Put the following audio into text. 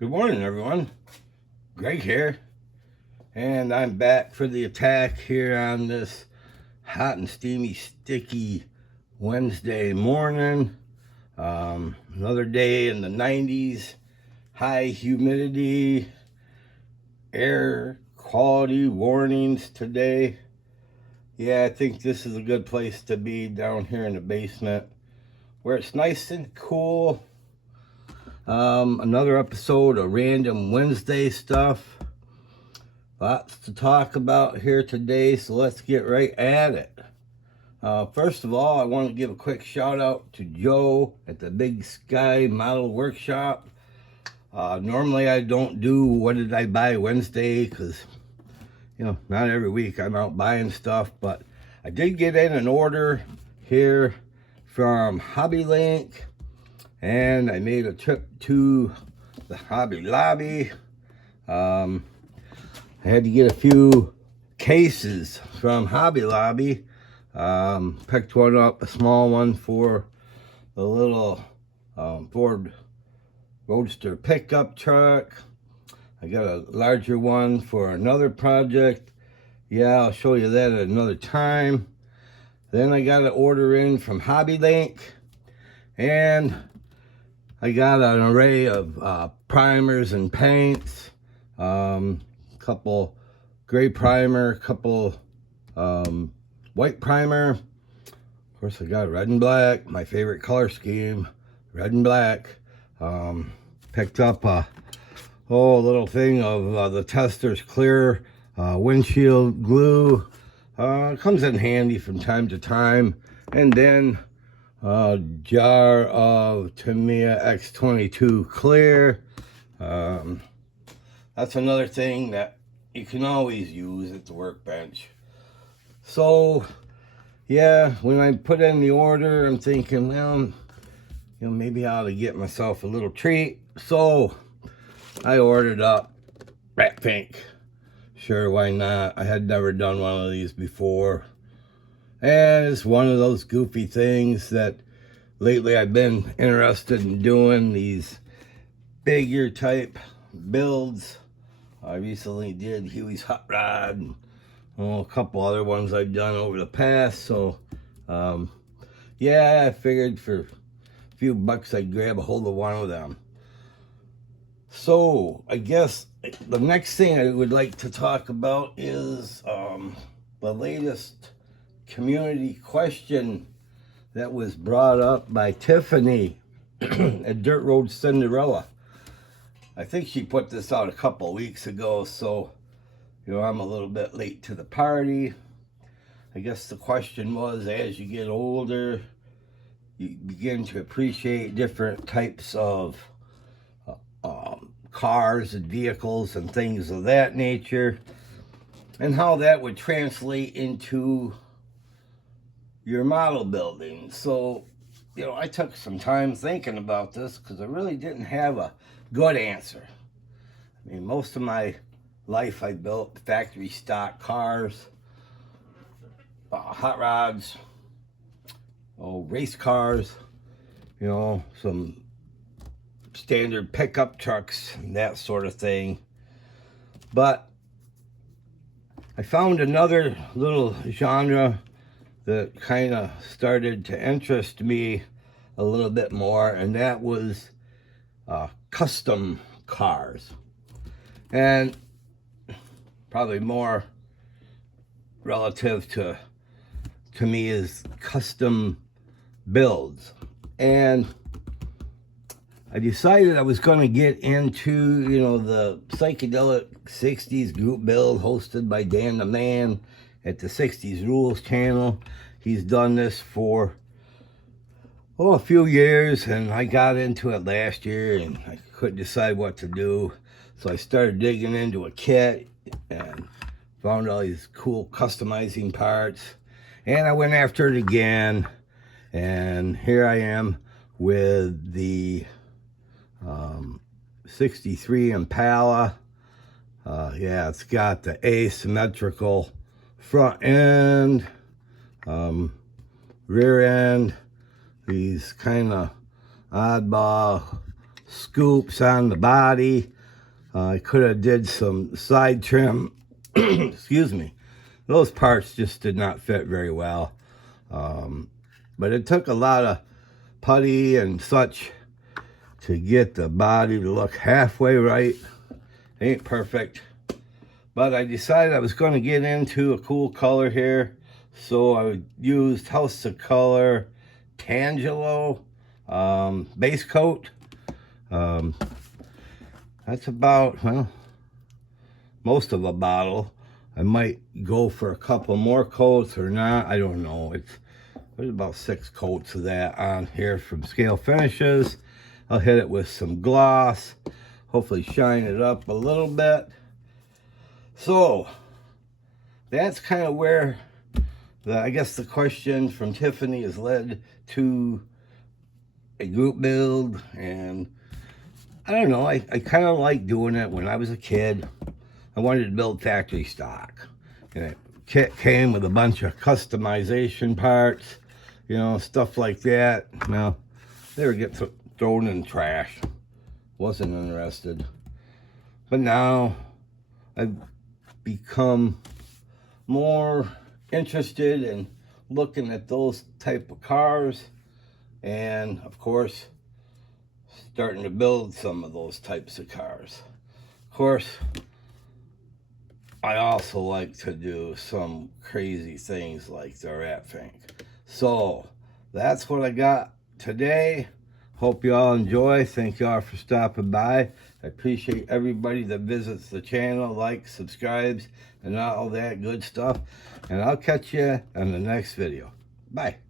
Good morning, everyone. Greg here, and I'm back for the attack here on this hot and steamy, sticky Wednesday morning. Another day in the 90s, high humidity, air quality warnings today. Yeah, I think this is a good place to be down here in the basement where it's nice and cool. Another episode of Random Wednesday stuff. Lots to talk about here today, so let's get right at it. First of all, I want to give a quick shout out to Joe at the Big Sky Model Workshop. Normally I don't do What Did I Buy Wednesday because, not every week I'm out buying stuff, but I did get in an order here from Hobby Link. And I made a trip to the Hobby Lobby. I had to get a few cases from Hobby Lobby. Picked one up, a small one for the little Ford Roadster pickup truck. I got a larger one for another project. Yeah, I'll show you that at another time. Then I got an order in from Hobby Link. And I got an array of primers and paints, couple gray primer, couple white primer. Of course, I got red and black, my favorite color scheme, red and black. Picked up a little thing of the Tester's clear windshield glue. Comes in handy from time to time. And then a jar of Tamiya X22 clear. That's another thing that you can always use at the workbench. So, yeah, when I put in the order, I'm thinking, well, maybe I ought to get myself a little treat. So, I ordered up rat pink. Sure, why not? I had never done one of these before. And it's one of those goofy things that lately I've been interested in doing, these bigger type builds. I recently did Huey's Hot Rod and a couple other ones I've done over the past. So, yeah, I figured for a few bucks I'd grab a hold of one of them. So, I guess the next thing I would like to talk about is the latest community question that was brought up by Tiffany at Dirt Road Cinderella. I think she put this out a couple weeks ago, so I'm a little bit late to the party. I guess the question was, as you get older, you begin to appreciate different types of cars and vehicles and things of that nature, and how that would translate into your model building. So, I took some time thinking about this because I really didn't have a good answer. I mean, most of my life I built factory stock cars, hot rods, race cars, some standard pickup trucks and that sort of thing. But I found another little genre that kind of started to interest me a little bit more, and that was custom cars. And probably more relative to me is custom builds. And I decided I was going to get into, the psychedelic 60s group build hosted by Dan the Man at the 60s Rules channel. He's done this for a few years, and I got into it last year and I couldn't decide what to do. So I started digging into a kit and found all these cool customizing parts. And I went after it again, and here I am with the 63 Impala. Yeah, it's got the asymmetrical front end, rear end, these kind of oddball scoops on the body. I could have did some side trim. Excuse me. Those parts just did not fit very well. But it took a lot of putty and such to get the body to look halfway right. Ain't perfect. But I decided I was going to get into a cool color here. So I used House of Color Tangelo base coat. That's about, well, most of a bottle. I might go for a couple more coats or not. I don't know. There's about 6 coats of that on here from Scale Finishes. I'll hit it with some gloss. Hopefully shine it up a little bit. So that's kind of where I guess the question from Tiffany has led to a group build. And I don't know, I kind of like doing it. When I was a kid, I wanted to build factory stock. And it kit came with a bunch of customization parts, you know, stuff like that. Now, they would get thrown in the trash. Wasn't interested. But now, I've become more interested in looking at those type of cars. And, of course, starting to build some of those types of cars. Of course, I also like to do some crazy things like the Rat Fink. So that's what I got today. Hope you all enjoy. Thank you all for stopping by. I appreciate everybody that visits the channel, likes, subscribes, and all that good stuff. And I'll catch you on the next video. Bye.